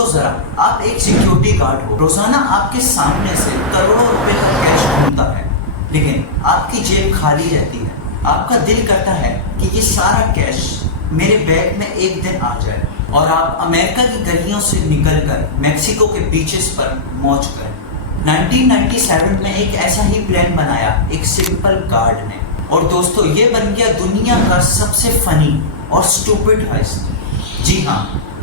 सोचो जरा, आप एक सिक्योरिटी गार्ड हो, रोजाना आपके सामने से करोड़ों रुपए का कैश घूमता है, लेकिन आपकी जेब खाली रहती है। आपका दिल करता है कि ये सारा कैश मेरे बैग में एक दिन आ जाए और आप अमेरिका की गलियों से निकलकर मैक्सिको के बीचेस पर मौज करें। 1997 में एक ऐसा ही प्लान बनाया एक सिंपल गार्ड ने, और दोस्तों ये बन गया दुनिया का सबसे फनी और स्टूपिड हाइस्ट। जी हाँ,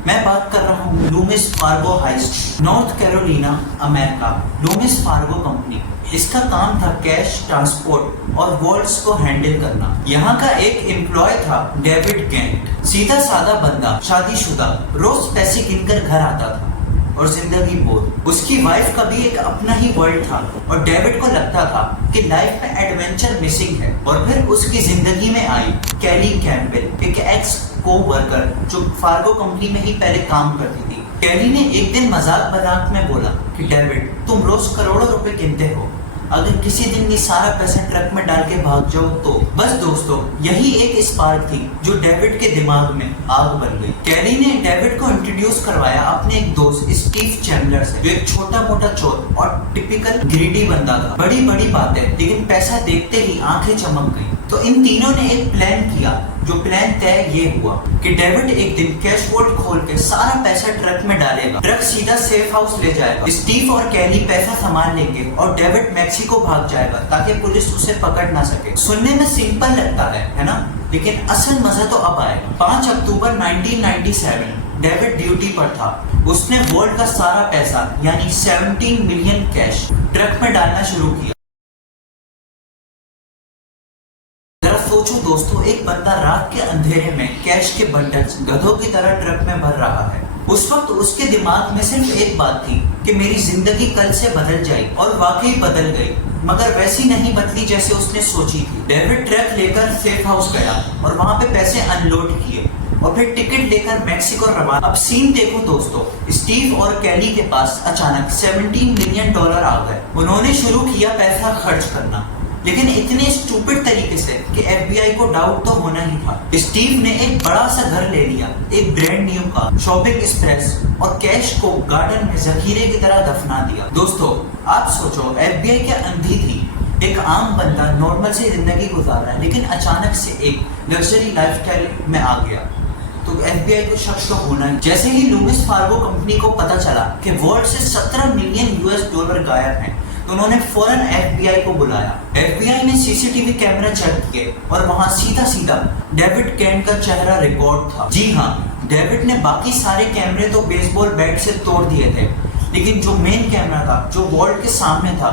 मैं बात कर रहा हूँ Loomis Fargo heist, North Carolina, America. Loomis Fargo company, इसका काम था कैश ट्रांसपोर्ट और वॉल्ट्स को हैंडल करना। यहाँ का एक एम्प्लॉय था डेविड गेंट, सीधा साधा बंदा, शादीशुदा, रोज पैसे गिनकर घर आता था और जिंदगी बोर। उसकी वाइफ का भी एक अपना ही वर्ल्ड था और डेविड को लगता था कि लाइफ में एडवेंचर मिसिंग है। और फिर उसकी जिंदगी में आई कैली कैम्पबेल, एक एक्स को वर्कर जो फार्गो कंपनी में ही पहले काम करती थी। कैली ने एक दिन मजाक में बोला कि डेविड, तुम रोज करोड़ों रुपए गिनते हो, अगर किसी दिन ये सारा पैसा ट्रक में डाल के भाग जाओ तो। बस दोस्तों, यही एक स्पार्क थी जो डेविड के दिमाग में आग बन गई। कैली ने डेविड को इंट्रोड्यूस करवाया अपने एक दोस्त स्टीव चैंडलर से, जो एक छोटा मोटा चोर और टिपिकल ग्रीडी बंदा था। बड़ी बड़ी बातें, लेकिन पैसा देखते ही आंखें चमक गई। तो इन तीनों ने एक प्लान किया, जो प्लान तय ये हुआ कि डेविड एक दिन कैश वॉल्ट खोल के सारा पैसा ट्रक में डालेगा, ट्रक सीधा सेफ हाउस ले जाएगा, स्टीव और कैली पैसा संभाल लेंगे और डेविड मैक्सिको भाग जाएगा ताकि पुलिस उसे पकड़ ना सके। सुनने में सिंपल लगता है ना? लेकिन असल मजा तो अब आएगा। 5 अक्टूबर 1997 डेविड ड्यूटी पर था। उसने वॉल्ट का सारा पैसा यानी 17 मिलियन कैश ट्रक में डालना शुरू किया। सोचो दोस्तों, एक बंदा रात के अंधेरे में कैश के बंडल्स गधों की तरह ट्रक में भर रहा है। उस वक्त उसके दिमाग में सिर्फ एक बात थी कि मेरी जिंदगी कल से बदल जाएगी, और वाकई बदल गई, मगर वैसी नहीं बदली जैसे उसने सोची थी। डेविड ट्रक लेकर सेफ हाउस गया और वहां पे पैसे अनलोड किए और फिर टिकट लेकर मैक्सिको रवाना। अब सीन देखो दोस्तों, स्टीव और कैली के पास अचानक 17 मिलियन डॉलर आ गए। उन्होंने शुरू किया पैसा खर्च करना, लेकिन इतने स्टूपिड तरीके से कि FBI को डाउट तो होना ही था। स्टीव ने एक बड़ा सा घर ले लिया, एक brand new car, shopping express, और कैश को गार्डन में जखीरे की तरह दफना दिया। दोस्तों आप सोचो, FBI क्या अंधी थी? एक आम बंदा नॉर्मल से जिंदगी गुजार रहा है, लेकिन अचानक से एक लग्जरी लाइफस्टाइल में आ गया, तो FBI को शक तो होना ही। जैसे ही लूमिस फार्गो कंपनी को पता चला कि वॉल्ट से 17 मिलियन US डॉलर गायब हैं, तो उन्होंने फौरन FBI को बुलाया। FBI ने CCTV कैमरा चेक किए और वहां सीधा डेविड गेंट का चेहरा रिकॉर्ड था। जी हाँ, डेविड ने बाकी सारे कैमरे तो बेसबॉल बैट से तोड़ दिए थे, लेकिन जो मेन कैमरा था, जो वॉल्ट के सामने था,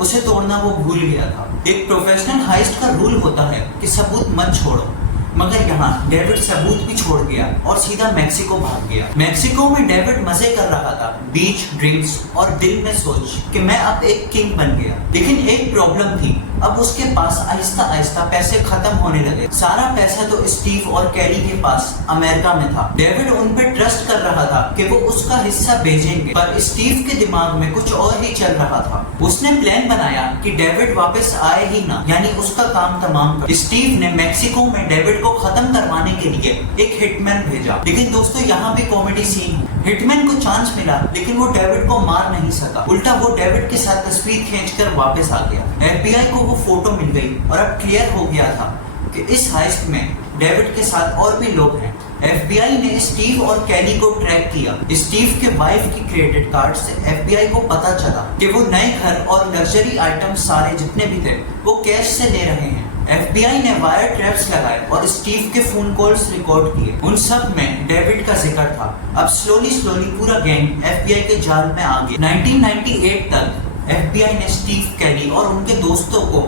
उसे तोड़ना वो भूल गया था। एक प्रोफेशनल हाइस्ट का रूल होता है कि सबूत मत छोड़ो, मगर यहाँ डेविड सबूत भी छोड़ गया और सीधा मैक्सिको भाग गया। मैक्सिको में डेविड मजे कर रहा था, बीच, ड्रिंक्स और दिल में सोच कि मैं अब एक किंग बन गया। लेकिन एक प्रॉब्लम थी, अब उसके पास आहिस्ता आहिस्ता पैसे खत्म होने लगे। सारा पैसा तो स्टीव और कैली के पास अमेरिका में था। डेविड उन पे ट्रस्ट कर रहा था कि वो उसका हिस्सा भेजेंगे, पर स्टीव के दिमाग में कुछ और ही चल रहा था। उसने प्लान बनाया कि डेविड वापस आए ही ना, यानी उसका काम तमाम कर। स्टीव ने मैक्सिको में डेविड को खत्म करवाने के लिए एक हिटमैन भेजा। लेकिन दोस्तों यहाँ भी कॉमेडी सीन है। हिटमैन को चांस मिला, लेकिन वो डेविड को मार नहीं सका। उल्टा वो डेविड के साथ तस्वीर खींचकर वापस आ गया। FBI को वो फोटो मिल गई और अब क्लियर हो गया था कि इस हाइस्ट में डेविड के साथ और भी लोग हैं। FBI ने स्टीव और कैली को ट्रैक किया। स्टीव के वाइफ की क्रेडिट कार्ड से FBI को पता चला कि वो नए घर और लग्जरी आइटम सारे जितने भी थे वो कैश से ले रहे हैं। FBI ने वायर ट्रैप्स लगाए और स्टीव के फोन कॉल्स रिकॉर्ड किए। उन सब में डेविड का जिक्र था। अब स्लोली पूरा गैंग FBI के जाल में आ गया। 1998 तक FBI ने स्टीव, कैली और उनके दोस्तों को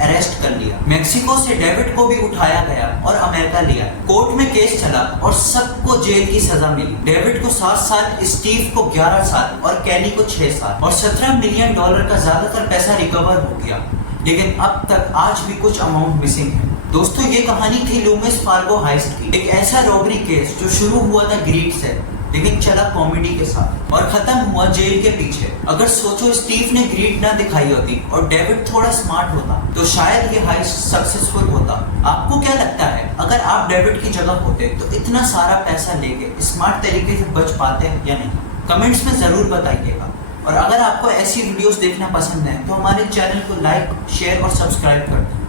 अरेस्ट कर लिया। मैक्सिको से डेविड को भी उठाया गया और अमेरिका लिया। कोर्ट में केस चला और सबको जेल की सजा मिली। डेविड को 7 साल, स्टीव को 11 साल और कैली को 6 साल, और 17 मिलियन डॉलर का ज्यादातर पैसा रिकवर हो गया। लेकिन अब तक आज भी कुछ अमाउंट मिसिंग है। दोस्तों ये कहानी थी लूमिस फार्गो हाइस्ट की, एक ऐसा रॉबरी केस जो शुरू हुआ था ग्रीड से, लेकिन चला कॉमेडी के साथ और खत्म हुआ जेल के पीछे। अगर सोचो स्टीव ने ग्रीड ना दिखाई होती और डेविड थोड़ा स्मार्ट होता तो शायद ये हाइस्ट सक्सेसफुल होता। आपको क्या लगता है, अगर आप डेविड की जगह होते तो इतना सारा पैसा लेके स्मार्ट तरीके से बच पाते या नहीं? कमेंट्स में ज़रूर बताइएगा। और अगर आपको ऐसी वीडियोस देखना पसंद है तो हमारे चैनल को लाइक, शेयर और सब्सक्राइब कर दें।